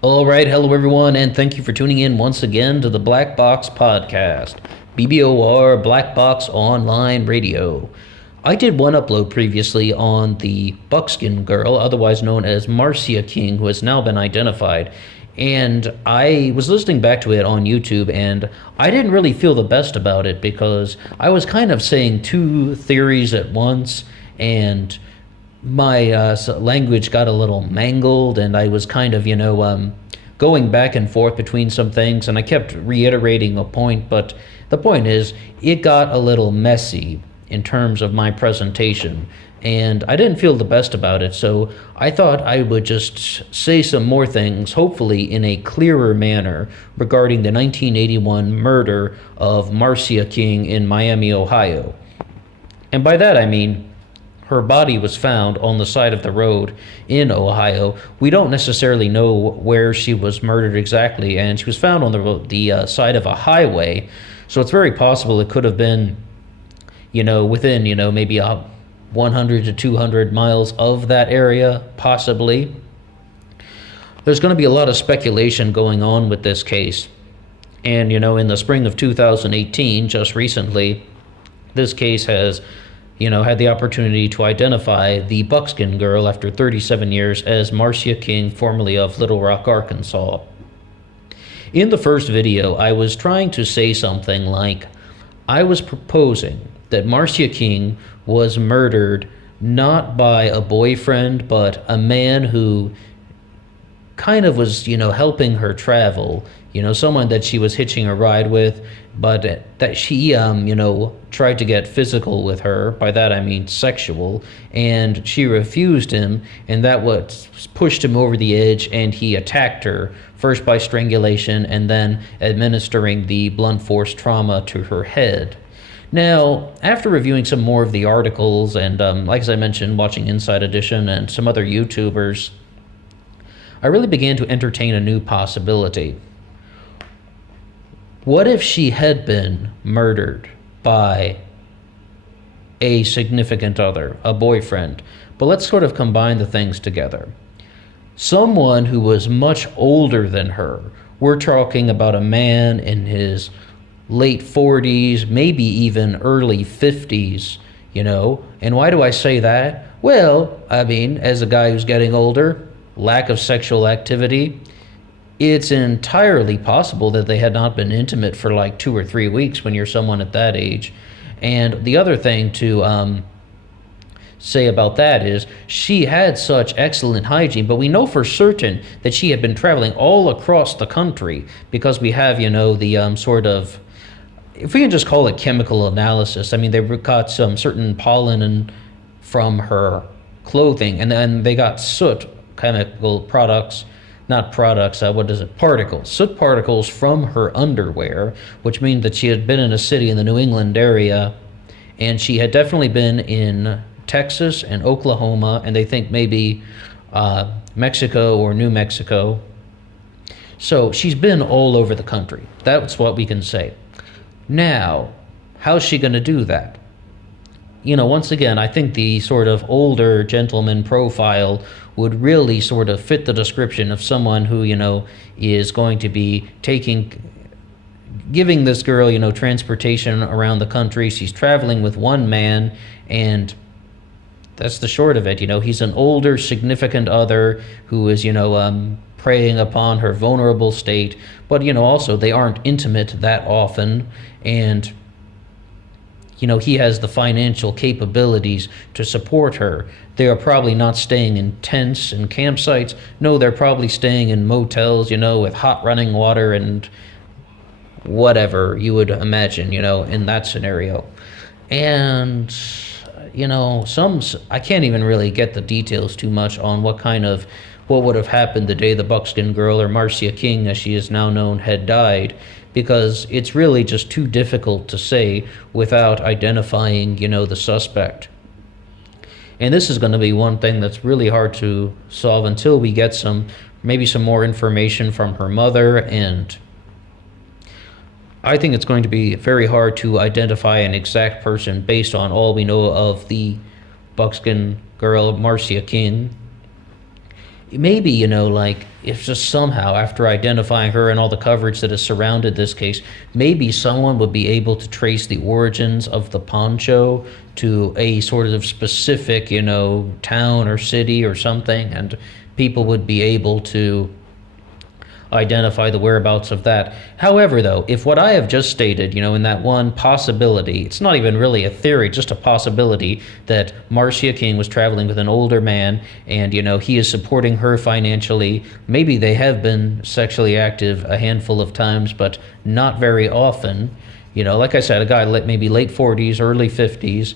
All right, hello everyone, and thank you for tuning in once again to the Black Box Podcast, BBOR Black Box Online Radio. I did one upload previously on the Buckskin girl, otherwise known as Marcia King, who has now been identified. And I was listening back to it on YouTube, and I didn't really feel the best about it because I was kind of saying two theories at once, and my language got a little mangled, and I was kind of, going back and forth between some things, and I kept reiterating a point, but the point is, it got a little messy in terms of my presentation, and I didn't feel the best about it, so I thought I would just say some more things, hopefully in a clearer manner, regarding the 1981 murder of Marcia King in Miami, Ohio. And by that I mean, her body was found on the side of the road in Ohio. We don't necessarily know where she was murdered exactly, and she was found on the side of a highway. So it's very possible it could have been, within, maybe 100 to 200 miles of that area, possibly. There's going to be a lot of speculation going on with this case. And, in the spring of 2018, just recently, this case has had the opportunity to identify the Buckskin girl after 37 years as Marcia King, formerly of Little Rock, Arkansas. In the first video, I was trying to say something like, I was proposing that Marcia King was murdered not by a boyfriend, but a man who kind of was, helping her travel, someone that she was hitching a ride with, but that she, tried to get physical with her. By that I mean sexual, and she refused him, and that what pushed him over the edge, and he attacked her, first by strangulation, and then administering the blunt force trauma to her head. Now, after reviewing some more of the articles, and like as I mentioned, watching Inside Edition and some other YouTubers, I really began to entertain a new possibility. What if she had been murdered by a significant other, a boyfriend? But let's sort of combine the things together. Someone who was much older than her. We're talking about a man in his late 40s, maybe even early 50s, And why do I say that? Well, I mean, as a guy who's getting older, lack of sexual activity, it's entirely possible that they had not been intimate for like 2 or 3 weeks when you're someone at that age. And the other thing to say about that is she had such excellent hygiene, but we know for certain that she had been traveling all across the country because we have, the sort of, if we can just call it chemical analysis. I mean, they got some certain pollen from her clothing, and then they got soot chemical products, not products, particles, soot particles from her underwear, which means that she had been in a city in the New England area, and she had definitely been in Texas and Oklahoma, and they think maybe Mexico or New Mexico. So she's been all over the country. That's what we can say. Now, how's she going to do that? Once again, I think the sort of older gentleman profile would really sort of fit the description of someone who, is going to be giving this girl, transportation around the country. She's traveling with one man, and that's the short of it. He's an older, significant other who is, preying upon her vulnerable state, but, also they aren't intimate that often, and he has the financial capabilities to support her. They are probably not staying in tents and campsites. No, they're probably staying in motels, with hot running water and whatever you would imagine, in that scenario. And, I can't even really get the details too much on what would have happened the day the Buckskin girl, or Marcia King, as she is now known, had died, because it's really just too difficult to say without identifying, the suspect. And this is going to be one thing that's really hard to solve until we get maybe some more information from her mother, and I think it's going to be very hard to identify an exact person based on all we know of the Buckskin girl, Marcia King. maybe, like if just somehow after identifying her and all the coverage that has surrounded this case, maybe someone would be able to trace the origins of the poncho to a sort of specific, town or city or something, and people would be able to identify the whereabouts of that. However, though, if what I have just stated, in that one possibility, it's not even really a theory, just a possibility that Marcia King was traveling with an older man and, he is supporting her financially. Maybe they have been sexually active a handful of times, but not very often. Like I said, a guy maybe late 40s, early 50s.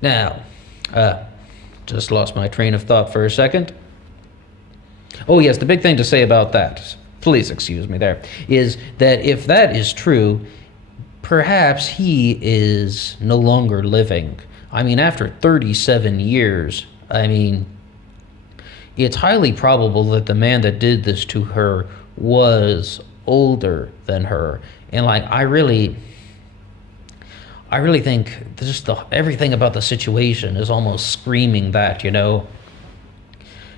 Now, just lost my train of thought for a second. Oh, yes, the big thing to say about that, please excuse me there, is that if that is true, perhaps he is no longer living. I mean, after 37 years, it's highly probable that the man that did this to her was older than her. And, I really think just everything about the situation is almost screaming that,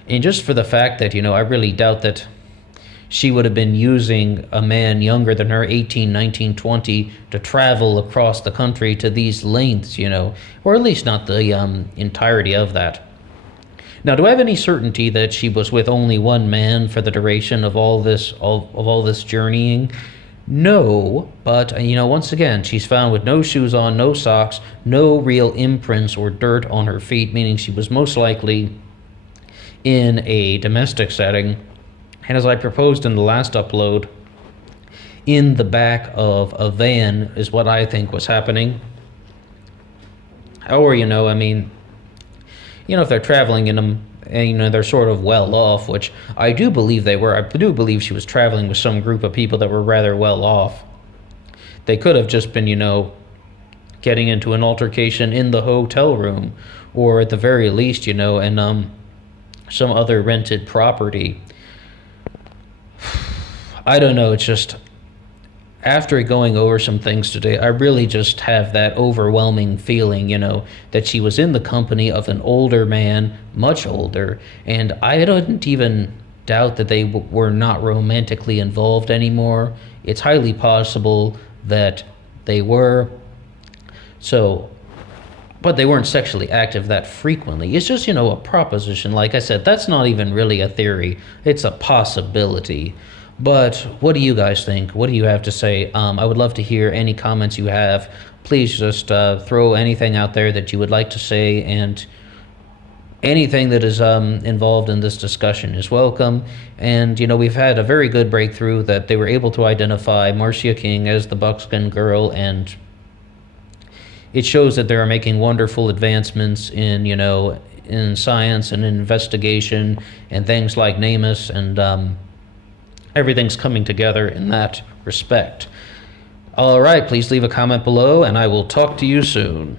And just for the fact that, I really doubt that she would have been using a man younger than her, 18, 19, 20, to travel across the country to these lengths, or at least not the entirety of that. Now, do I have any certainty that she was with only one man for the duration of all this journeying? No, but, once again, she's found with no shoes on, no socks, no real imprints or dirt on her feet, meaning she was most likely in a domestic setting, and as I proposed in the last upload, in the back of a van is what I think was happening. Or, if they're traveling in them, and, they're sort of well off, which I do believe they were. I do believe she was traveling with some group of people that were rather well off. They could have just been, getting into an altercation in the hotel room, or at the very least, and some other rented property. I don't know, it's just, after going over some things today, I really just have that overwhelming feeling, that she was in the company of an older man, much older, and I don't even doubt that they were not romantically involved anymore. It's highly possible that they were. But they weren't sexually active that frequently. It's just, a proposition. Like I said, that's not even really a theory. It's a possibility. But what do you guys think? What do you have to say? I would love to hear any comments you have. Please just throw anything out there that you would like to say, and anything that is involved in this discussion is welcome. And, we've had a very good breakthrough that they were able to identify Marcia King as the Buckskin girl, and it shows that they are making wonderful advancements in, in science and investigation and things like NamUs, and everything's coming together in that respect. All right, please leave a comment below, and I will talk to you soon.